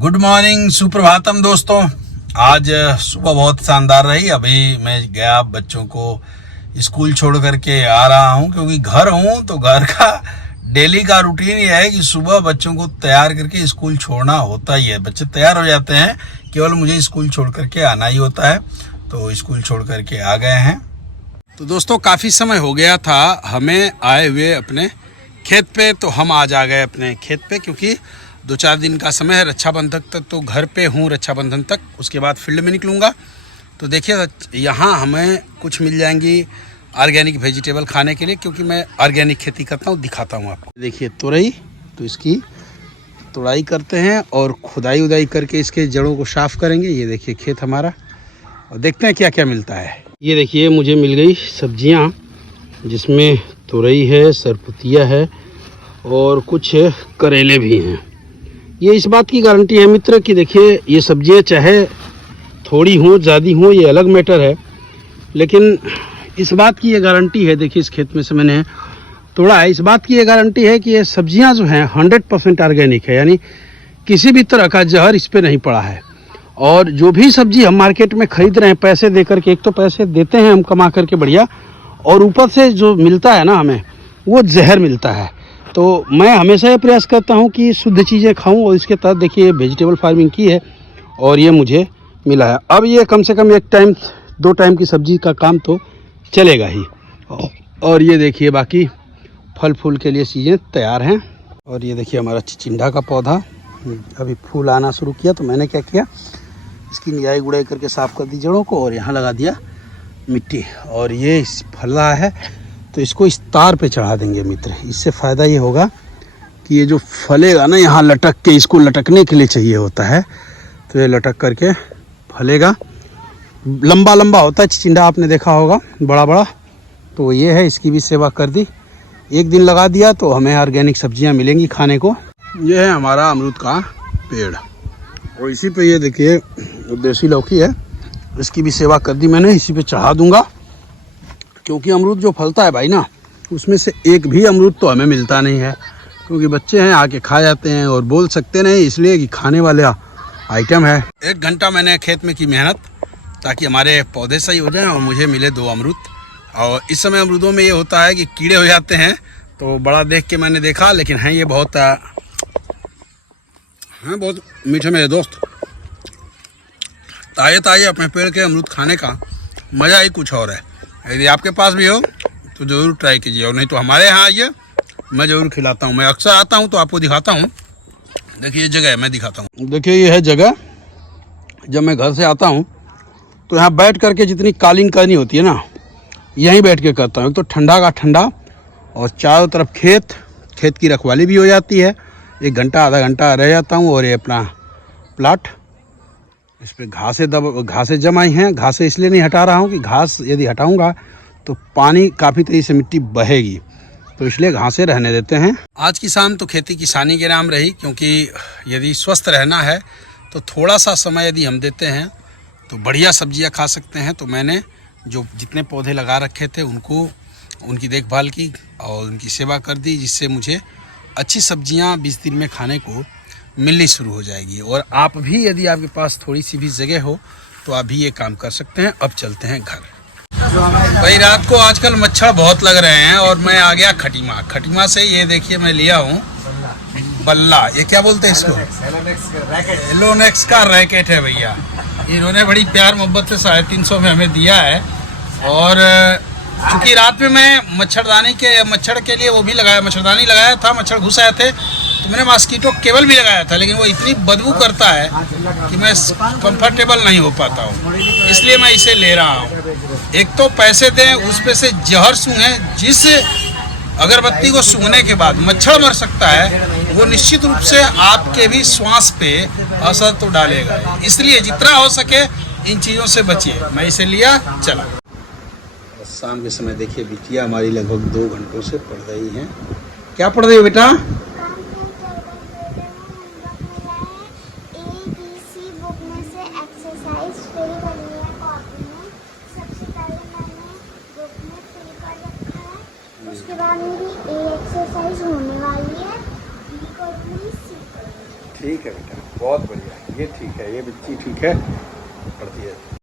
Good morning, Suprabhatam दोस्तों। आज सुबह बहुत शानदार रही। अभी मैं गया बच्चों को स्कूल छोड़ करके आ रहा हूं, क्योंकि घर हूं तो घर का डेली का रूटीन ये है कि सुबह बच्चों को तैयार करके स्कूल छोड़ना होता ही है। बच्चे तैयार हो जाते हैं, केवल मुझे स्कूल छोड़ करके आना ही होता है। तो स्कूल छोड़ करके आ गए हैं। तो दोस्तों काफ़ी समय हो गया था हमें आए हुए अपने खेत पे, तो हम आज आ गए अपने खेत पे, क्योंकि 2-4 दिन का समय है। रक्षाबंधन तक तो घर पे हूँ, रक्षाबंधन तक, उसके बाद फील्ड में निकलूँगा। तो देखिए यहाँ हमें कुछ मिल जाएंगी ऑर्गेनिक वेजिटेबल खाने के लिए, क्योंकि मैं ऑर्गेनिक खेती करता हूँ। दिखाता हूँ आपको। देखिए तुरई, तो इसकी तुड़ाई करते हैं और खुदाई उदाई करके इसके जड़ों को साफ़ करेंगे। ये देखिए खेत हमारा, और देखते हैं क्या क्या मिलता है। ये देखिए मुझे मिल गई सब्जियाँ, जिसमें तुरई है, सरपुतिया है और कुछ करेले भी हैं। ये इस बात की गारंटी है मित्र कि देखिए ये सब्जियां चाहे थोड़ी हों ज़्यादा हों, ये अलग मैटर है, लेकिन इस बात की ये गारंटी है, देखिए इस खेत में से मैंने तोड़ा है, इस बात की ये गारंटी है कि ये सब्जियां जो हैं 100% ऑर्गेनिक है, यानी किसी भी तरह का जहर इस पर नहीं पड़ा है। और जो भी सब्जी हम मार्केट में खरीद रहे हैं पैसे दे करके, एक तो पैसे देते हैं हम कमा करके बढ़िया, और ऊपर से जो मिलता है ना हमें, वो जहर मिलता है। तो मैं हमेशा ये प्रयास करता हूँ कि शुद्ध चीज़ें खाऊं, और इसके तहत देखिए वेजिटेबल फार्मिंग की है और ये मुझे मिला है। अब ये कम से कम 1 टाइम 2 टाइम की सब्जी का काम तो चलेगा ही। और ये देखिए बाकी फल फूल के लिए चीज़ें तैयार हैं। और ये देखिए हमारा चिचिंडा का पौधा अभी फूल आना शुरू किया, तो मैंने क्या किया, इसकी निराई गुड़ाई करके साफ़ कर दी जड़ों को, और यहाँ लगा दिया मिट्टी। और ये इस फल रहा है तो इसको इस तार पे चढ़ा देंगे मित्र। इससे फ़ायदा ये होगा कि ये जो फलेगा ना, यहाँ लटक के, इसको लटकने के लिए चाहिए होता है, तो ये लटक करके फलेगा। लंबा लंबा होता है चिचिंडा, आपने देखा होगा, बड़ा बड़ा। तो ये है, इसकी भी सेवा कर दी। 1 दिन लगा दिया तो हमें ऑर्गेनिक सब्जियां मिलेंगी खाने को। ये है हमारा अमरूद का पेड़, और इसी पे ये देखिए देसी लौकी है, इसकी भी सेवा कर दी मैंने, इसी पे चढ़ा दूंगा। क्योंकि अमरूद जो फलता है भाई ना, उसमें से एक भी अमरूद तो हमें मिलता नहीं है, क्योंकि बच्चे हैं आके खा जाते हैं और बोल सकते नहीं, इसलिए कि खाने वाला आइटम है। 1 घंटा मैंने खेत में की मेहनत, ताकि हमारे पौधे सही हो जाएं और मुझे मिले 2 अमरूद। और इस समय अमरूदों में ये होता है कि कीड़े हो जाते हैं, तो बड़ा देख के मैंने देखा, लेकिन हैं ये बहुत मीठे मेरे दोस्त। ताजे ताजे अपने पेड़ के अमरूद खाने का मज़ा ही कुछ और है। यदि आपके पास भी हो तो ज़रूर ट्राई कीजिए, और नहीं तो हमारे यहाँ आइए, मैं ज़रूर खिलाता हूँ। मैं अक्सर आता हूँ तो आपको दिखाता हूँ। देखिए ये जगह है, मैं दिखाता हूँ। देखिए ये है जगह। जब मैं घर से आता हूँ तो यहाँ बैठ करके जितनी कालिंग करनी होती है ना, यहीं बैठ के करता हूँ। एक तो ठंडा का ठंडा, और चारों तरफ खेत की रखवाली भी हो जाती है। 1 घंटा आधा घंटा रह जाता हूँ। और ये अपना प्लाट, इस पर घासें जमाई हैं। घासें इसलिए नहीं हटा रहा हूँ कि घास यदि हटाऊंगा तो पानी काफ़ी तेज़ी से मिट्टी बहेगी, तो इसलिए घासें रहने देते हैं। आज की शाम तो खेती किसानी के नाम रही, क्योंकि यदि स्वस्थ रहना है तो थोड़ा सा समय यदि हम देते हैं तो बढ़िया सब्जियां खा सकते हैं। तो मैंने जो जितने पौधे लगा रखे थे उनकी देखभाल की और उनकी सेवा कर दी, जिससे मुझे अच्छी सब्जियां 20 दिन में खाने को मिलनी शुरू हो जाएगी। और आप भी, यदि आपके पास थोड़ी सी भी जगह हो, तो आप भी ये काम कर सकते हैं। अब चलते हैं घर। भाई रात को आजकल मच्छर बहुत लग रहे हैं, और मैं आ गया खटीमा से। ये देखिए मैं लिया हूँ बल्ला, ये क्या बोलते हैं इसको, एलोनेक्स का रैकेट है भैया। इन्होंने बड़ी प्यार मोहब्बत से 350 में हमें दिया है। और चूँकि रात में मैं मच्छर के लिए वो भी मच्छरदानी लगाया था, मच्छर घुस आए थे, तो मैंने मॉस्किटो केबल भी लगाया था, लेकिन वो इतनी बदबू करता है कि मैं कंफर्टेबल नहीं हो पाता हूँ, इसलिए मैं इसे ले रहा हूँ। एक तो पैसे दें, उस पे से जहर सूंघें, जिस अगरबत्ती को सूंघने के बाद मच्छर मर सकता है, वो निश्चित रूप से आपके भी श्वास पे असर तो डालेगा। इसलिए जितना हो सके इन चीज़ों से बचिए। मैं इसे लिया, चला। शाम के समय देखिए बिटिया हमारी लगभग 2 घंटों से पढ़ रही हैं। क्या पढ़ रही है बेटा? उसके बाद मेरी एक्सरसाइज होने वाली है। ठीक है बेटा। बहुत बढ़िया, ये ठीक है, ये बिच्ची ठीक है, पड़ती है।